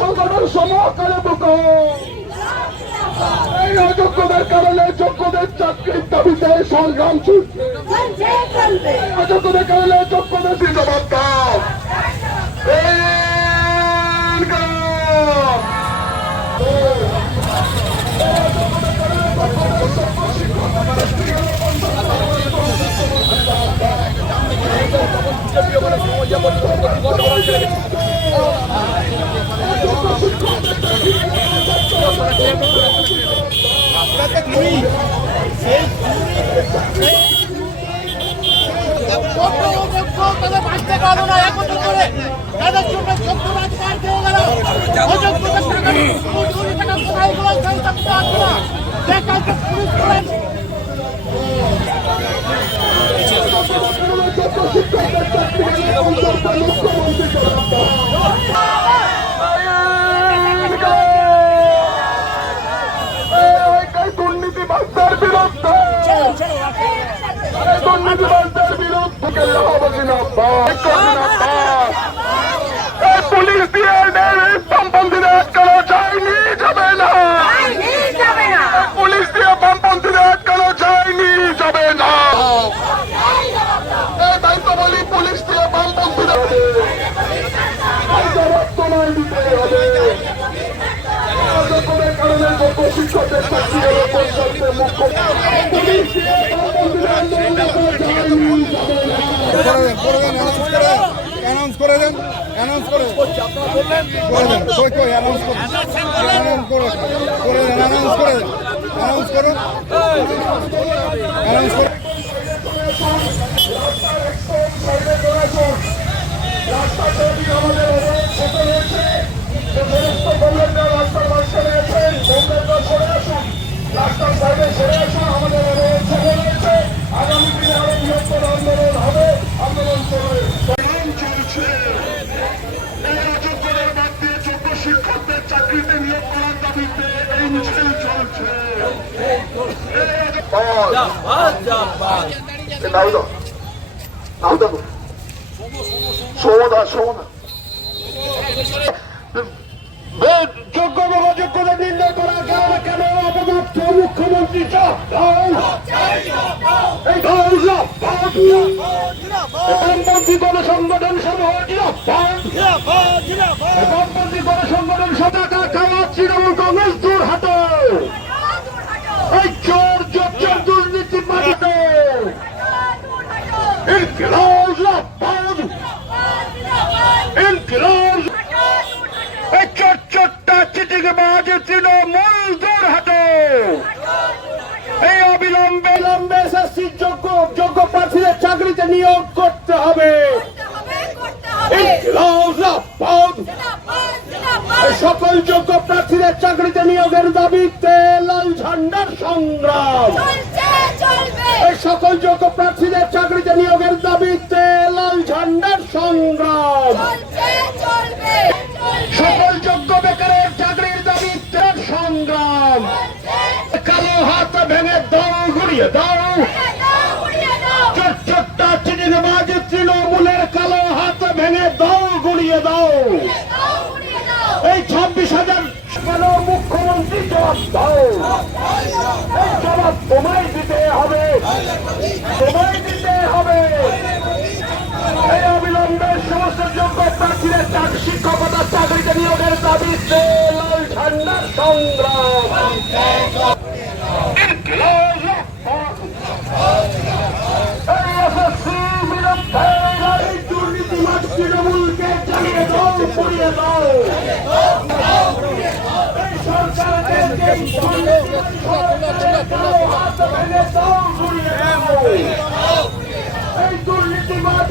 সংগঠন সমকালে বুক এই অযোগ্যদের কারণে যোগ্যদের চাকরির দাবিতে সংগ্রাম চলছে। অযোগ্যদের কারণে যোগ্যদের জবাব দাও। তাদের বাঁচতে পারবো না একত্র করে তাদের জন্য যোগ্য রাজকার দিয়ে গেল অযোগ্যদের টাকা কোথায় গেল সেই থাকতে পারবো না দেখা পুলিশ করেন দুর্নীতিবাজদের বিরুদ্ধে দুর্নীতিবাজদের বিরুদ্ধে পুলিশ দিয়ে বামপন্থীদের আটকানো যায়নি, যাবে না। পুলিশ দিয়ে বামপন্থীদের আটকানো যায়নি, যাবে না। দায়িত্ব বলি পুলিশ দিয়ে বামপন্থীদের জবাব তোমায় দিতে হবে। কারণে যোগ্য শিক্ষকদের চাকরি হলো পরিষদের মুখ্য পুলিশ দিয়ে অ্যানাউন্স করে দেন অ্যানাউন্স করে দেন অ্যানাউন্স করে রাস্তা তৈরি আমাদের ছোট রয়েছে সমস্ত কমলেন্দ্র রাস্তার মাঝখানে আছেন কমলেন্দ্র সরে আসুন রাস্তার সাইডে সরে আসুন আমাদের ছোট রয়েছে আগামী দিনে আরো বৃহত্তর আন্দোলন হবে আন্দোলন চলছে এই অযোগ্যদের বাদ দিয়ে যোগ্য শিক্ষকদের চাকরিতে নিয়োগ করার দাবিতে এই মিছিল চলছে যোগ্য অযোগ্যদের নির্ণয় করা গেল কেন অপদার্থ মুখ্যমন্ত্রী বামপন্থী গণসংগঠন সমূহ বামপন্থী গণসংগঠন সদাকা খাওয়া তৃণমূল কংগ্রেস দূর হাটো এই চোর চোর দুর্নীতি মাটিতে চোরটা চিটিংবাজ তৃণমূল দূর হাটো এই অবিলম্বে এসএসসি যোগ্য প্রার্থীদের চাকরিতে নিয়োগ করতে হবে সকল যোগ্য প্রার্থীদের চাকরিতে নিয়োগের দাবিতে লাল ঝান্ডার সংগ্রাম সকল যোগ্য প্রার্থীদের চাকরিতে নিয়োগের দাবিতে লাল ঝান্ডার সংগ্রাম সকল যোগ্য বেকারের চাকরির দাবিতে সংগ্রাম কালো হাত ভেঙে দাও ঘুরিয়ে দাও চোরটা চিটিংবাজ তৃণমূলের কালো হাত ভেঙে দাও গুড়িয়ে দাও এই 26,000 কেন মুখ্যমন্ত্রী জবাব দাও এই জবাব তোমায় দিতে হবে তোমায় দিতে হবে এই অবিলম্বে সমস্ত যোগ্য প্রার্থীদের শিক্ষকতার চাকরিতে নিয়োগের দাবিতে লাল ঝান্ডার সংগ্রাম দুর্নীতিবাদ তৃণমূলকে জ্বালিয়ে দাও পুড়িয়ে দাও এই দুর্নীতিবাদ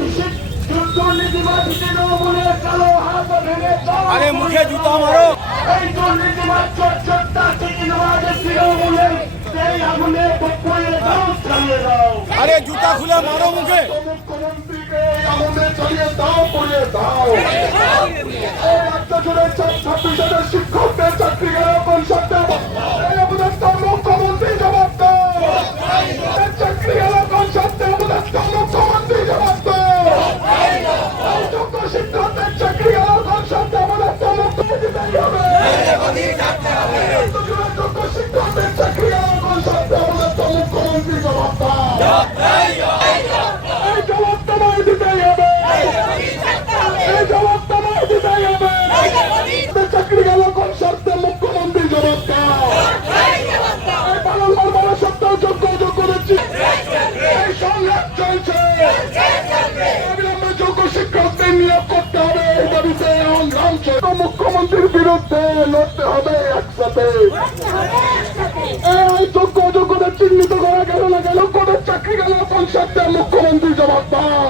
তৃণমূলের কালো হাত ভেঙে দাও আরে মুখে জুতা মারো এই দুর্নীতিবাদ চোরটা তৃণমূলের এই আগুনে পড়িয়ে দাও চালিয়ে দাও আরে জুতা খুলে মারো মুখে মুখ্যমন্ত্রীকে আগুনে চালিয়ে দাও পড়িয়ে দাও এই রাজ্য জুড়ে 26,000 শিক্ষকদের চাকরি গেল কোন সত্য এই আমাদের তো মুখ্যমন্ত্রী জবাব দাও চাকরি গেল কোন সত্য আমাদের তো মুখ্যমন্ত্রী জবাব দাও যোগ্য শিক্ষকদের চাকরি গেল কোন সত্য আমাদের তো মুখ্যমন্ত্রী বিরুদ্ধে লড়তে হবে একসাথে। এই যোগ্য অযোগ্যদের চিহ্নিত করা গেল না, গেল কোন চাকরি গেল, সংসদে মুখ্যমন্ত্রী জবাব দাও।